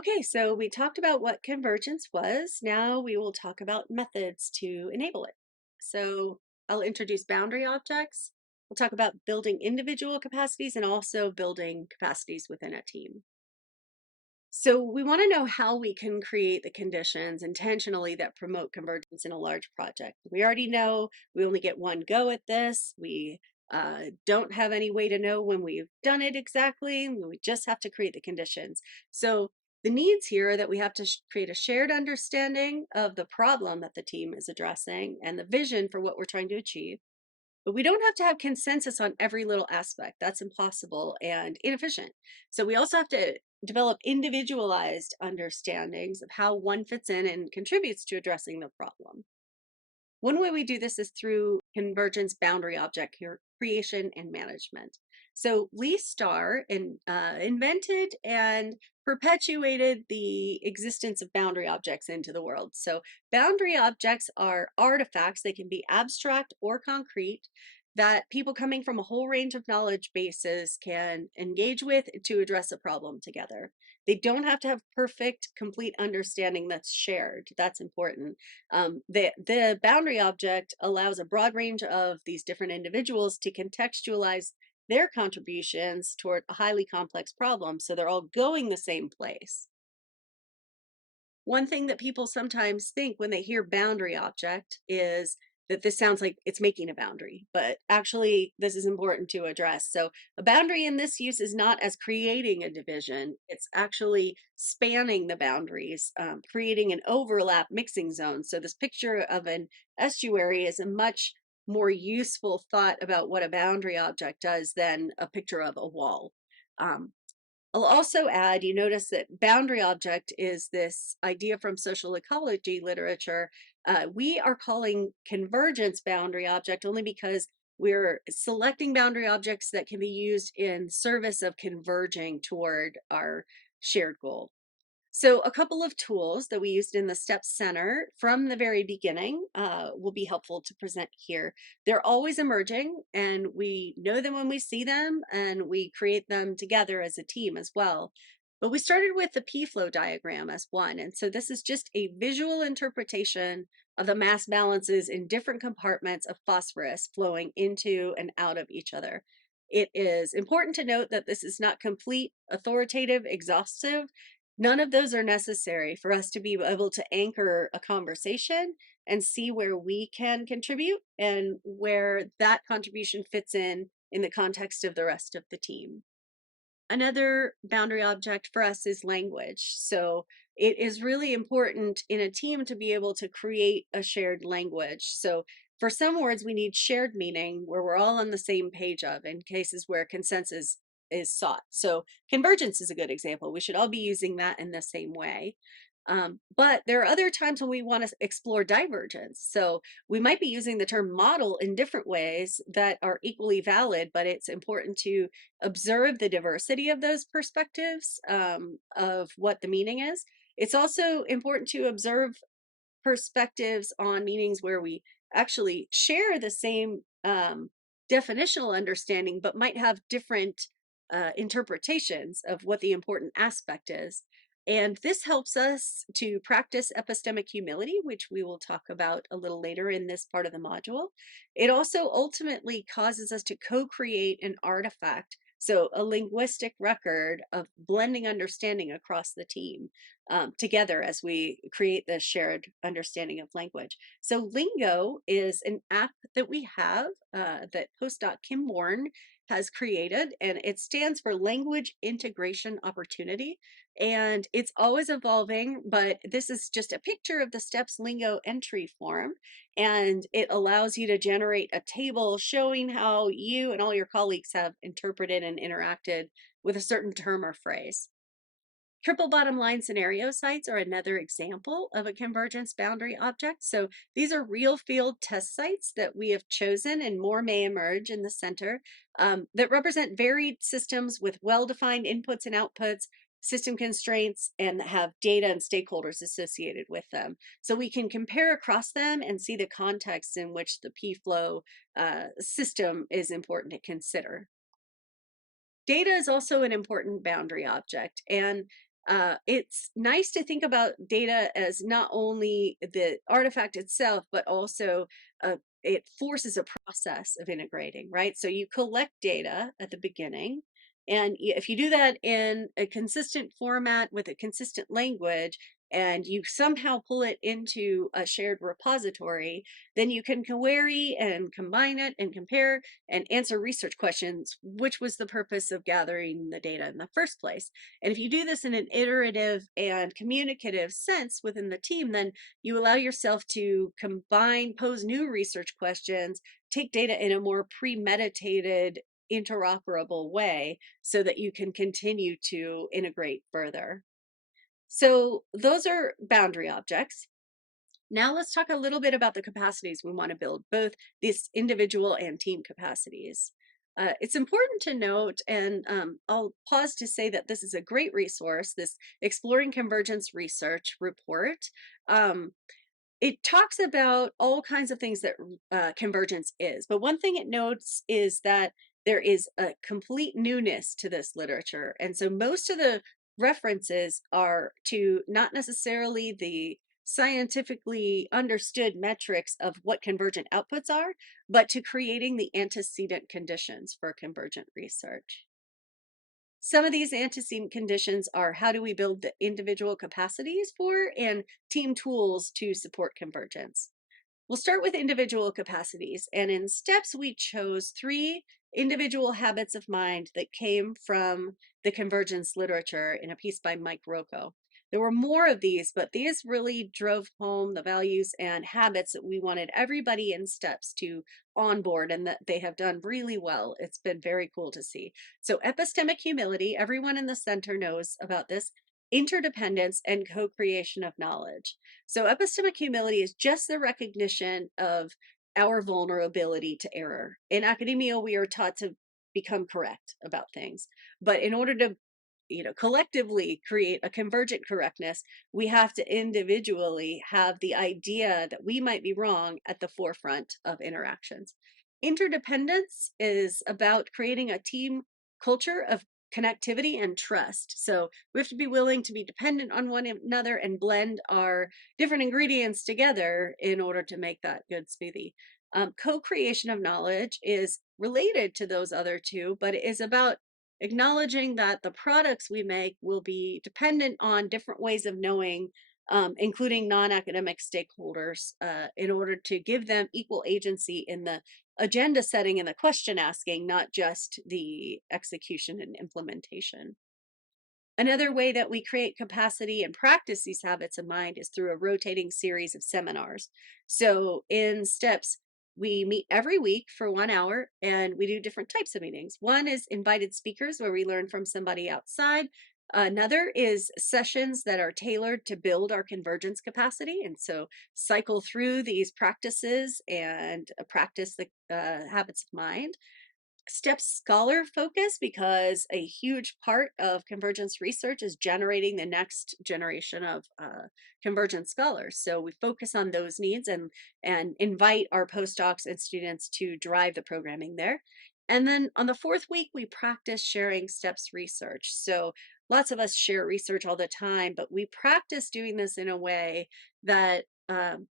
Okay, so we talked about what convergence was. Now we will talk about methods to enable it. So I'll introduce boundary objects. We'll talk about building individual capacities and also building capacities within a team. So we want to know how we can create the conditions intentionally that promote convergence in a large project. We already know we only get one go at this. We don't have any way to know when we've done it exactly. We just have to create the conditions. So the needs here are that we have to create a shared understanding of the problem that the team is addressing and the vision for what we're trying to achieve. But we don't have to have consensus on every little aspect. That's impossible and inefficient. So we also have to develop individualized understandings of how one fits in and contributes to addressing the problem. One way we do this is through convergence boundary object creation and management. So Lee Starr invented and perpetuated the existence of boundary objects into the world. So boundary objects are artifacts. They can be abstract or concrete that people coming from a whole range of knowledge bases can engage with to address a problem together. They don't have to have perfect, complete understanding that's shared. That's important. The boundary object allows a broad range of these different individuals to contextualize their contributions toward a highly complex problem, so they're all going the same place. One thing that people sometimes think when they hear boundary object is that this sounds like it's making a boundary, but actually this is important to address. So a boundary in this use is not as creating a division, it's actually spanning the boundaries, creating an overlap mixing zone. So this picture of an estuary is a much more useful thought about what a boundary object does than a picture of a wall. Um, I'll also add, you notice that boundary object is this idea from social ecology literature. We are calling convergence boundary object only because we're selecting boundary objects that can be used in service of converging toward our shared goal. So a couple of tools that we used in the STEP Center from the very beginning will be helpful to present here. They're always emerging and we know them when we see them and we create them together as a team as well. But we started with the P-flow diagram as one. And so this is just a visual interpretation of the mass balances in different compartments of phosphorus flowing into and out of each other. It is important to note that this is not complete, authoritative, exhaustive. None of those are necessary for us to be able to anchor a conversation and see where we can contribute and where that contribution fits in the context of the rest of the team. Another boundary object for us is language. So it is really important in a team to be able to create a shared language. So for some words, we need shared meaning where we're all on the same page of in cases where consensus is sought. So convergence is a good example. We should all be using that in the same way. But there are other times when we want to explore divergence. So we might be using the term model in different ways that are equally valid, but it's important to observe the diversity of those perspectives of what the meaning is. It's also important to observe perspectives on meanings where we actually share the same definitional understanding, but might have different interpretations of what the important aspect is. And this helps us to practice epistemic humility, which we will talk about a little later in this part of the module. It also ultimately causes us to co-create an artifact, so a linguistic record of blending understanding across the team together as we create this shared understanding of language. So Lingo is an app that we have that postdoc Kim Warren has created, and it stands for Language Integration Opportunity. And it's always evolving, but this is just a picture of the STEPS Lingo entry form, and it allows you to generate a table showing how you and all your colleagues have interpreted and interacted with a certain term or phrase. Triple bottom line scenario sites are another example of a convergence boundary object. So these are real field test sites that we have chosen, and more may emerge in the center, that represent varied systems with well-defined inputs and outputs, system constraints, and have data and stakeholders associated with them. So we can compare across them and see the context in which the P-flow system is important to consider. Data is also an important boundary object, and It's nice to think about data as not only the artifact itself, but also uh, it forces a process of integrating, right? So you collect data at the beginning, and if you do that in a consistent format with a consistent language, and you somehow pull it into a shared repository, then you can query and combine it and compare and answer research questions, which was the purpose of gathering the data in the first place. And if you do this in an iterative and communicative sense within the team, then you allow yourself to combine, pose new research questions, take data in a more premeditated, interoperable way so that you can continue to integrate further. So those are boundary objects. Now let's talk a little bit about the capacities we want to build, both these individual and team capacities. It's important to note, and I'll pause to say that this is a great resource, this Exploring Convergence Research report. Um, it talks about all kinds of things that convergence is, but one thing it notes is that there is a complete newness to this literature. And so most of the references are to not necessarily the scientifically understood metrics of what convergent outputs are, but to creating the antecedent conditions for convergent research. Some of these antecedent conditions are how do we build the individual capacities for and team tools to support convergence. We'll start with individual capacities, and in steps we chose 3 individual habits of mind that came from the convergence literature in a piece by Mike Rocco. There were more of these, but these really drove home the values and habits that we wanted everybody in steps to onboard, and that they have done really well. It's been very cool to see. So epistemic humility, everyone in the center knows about this, interdependence, and co-creation of knowledge. So epistemic humility is just the recognition of our vulnerability to error. In academia, we are taught to become correct about things. But in order to collectively create a convergent correctness, we have to individually have the idea that we might be wrong at the forefront of interactions. Interdependence is about creating a team culture of connectivity and trust. So we have to be willing to be dependent on one another and blend our different ingredients together in order to make that good smoothie. Co-creation of knowledge is related to those other two, but it is about acknowledging that the products we make will be dependent on different ways of knowing, including non-academic stakeholders, in order to give them equal agency in the agenda setting and the question asking, not just the execution and implementation. Another way that we create capacity and practice these habits of mind is through a rotating series of seminars. So in steps, we meet every week for 1 hour and we do different types of meetings. One is invited speakers where we learn from somebody outside. Another is sessions that are tailored to build our convergence capacity. And so cycle through these practices and practice the habits of mind. STEP scholar focus, because a huge part of convergence research is generating the next generation of convergence scholars. So we focus on those needs and invite our postdocs and students to drive the programming there. And then on the 4th week, we practice sharing STEP's research. So lots of us share research all the time, but we practice doing this in a way that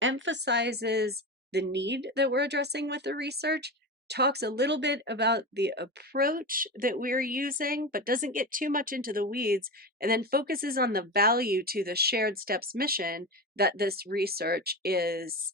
emphasizes the need that we're addressing with the research, talks a little bit about the approach that we're using, but doesn't get too much into the weeds, and then focuses on the value to the shared steps mission that this research is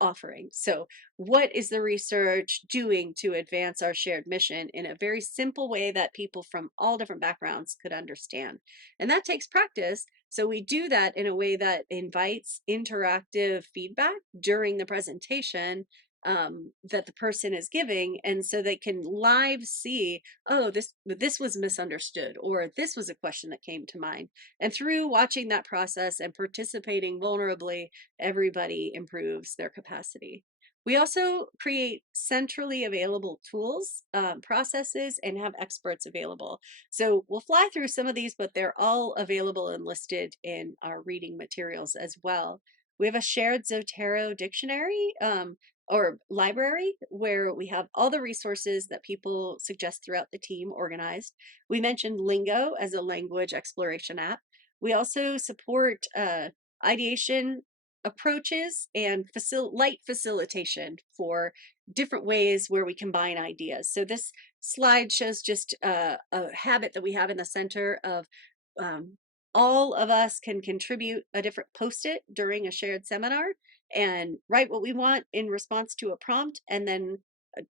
offering. So what is the research doing to advance our shared mission in a very simple way that people from all different backgrounds could understand? And that takes practice. So we do that in a way that invites interactive feedback during the presentation that the person is giving, and so they can live see, oh, this was misunderstood, or this was a question that came to mind. And through watching that process and participating vulnerably, everybody improves their capacity. We also create centrally available tools, processes, and have experts available. So we'll fly through some of these, but they're all available and listed in our reading materials as well. We have a shared Zotero dictionary. or library where we have all the resources that people suggest throughout the team organized. We mentioned Lingo as a language exploration app. We also support ideation approaches and light facilitation for different ways where we combine ideas. So this slide shows just a habit that we have in the center of um, all of us can contribute a different post-it during a shared seminar and write what we want in response to a prompt, and then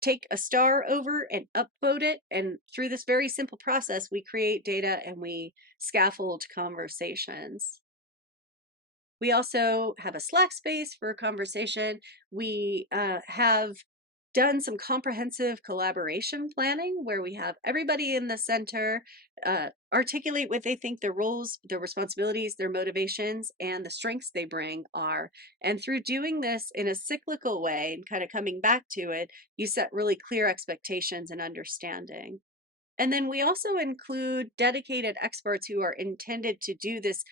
take a star over and upvote it. And through this very simple process, we create data and we scaffold conversations. We also have a Slack space for conversation. We have done some comprehensive collaboration planning where we have everybody in the center articulate what they think their roles, their responsibilities, their motivations, and the strengths they bring are. And through doing this in a cyclical way and kind of coming back to it, you set really clear expectations and understanding. And then we also include dedicated experts who are intended to do this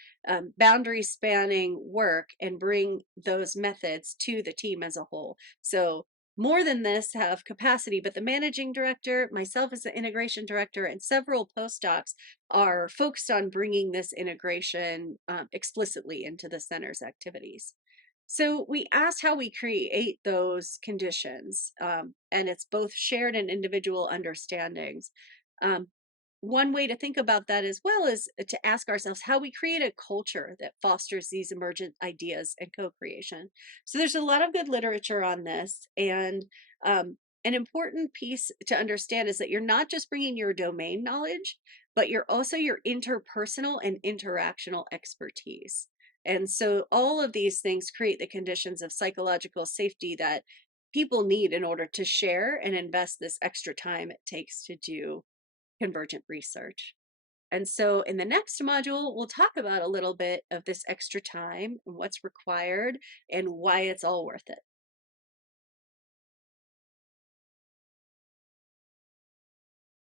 boundary spanning work and bring those methods to the team as a whole. So more than this have capacity, but the managing director, myself as the integration director, and several postdocs are focused on bringing this integration explicitly into the center's activities. So we asked how we create those conditions, and it's both shared and individual understandings. Um, one way to think about that as well is to ask ourselves how we create a culture that fosters these emergent ideas and co-creation. So there's a lot of good literature on this, and an important piece to understand is that you're not just bringing your domain knowledge, but you're also your interpersonal and interactional expertise. And so all of these things create the conditions of psychological safety that people need in order to share and invest this extra time it takes to do convergent research. And so in the next module, we'll talk about a little bit of this extra time and what's required and why it's all worth it.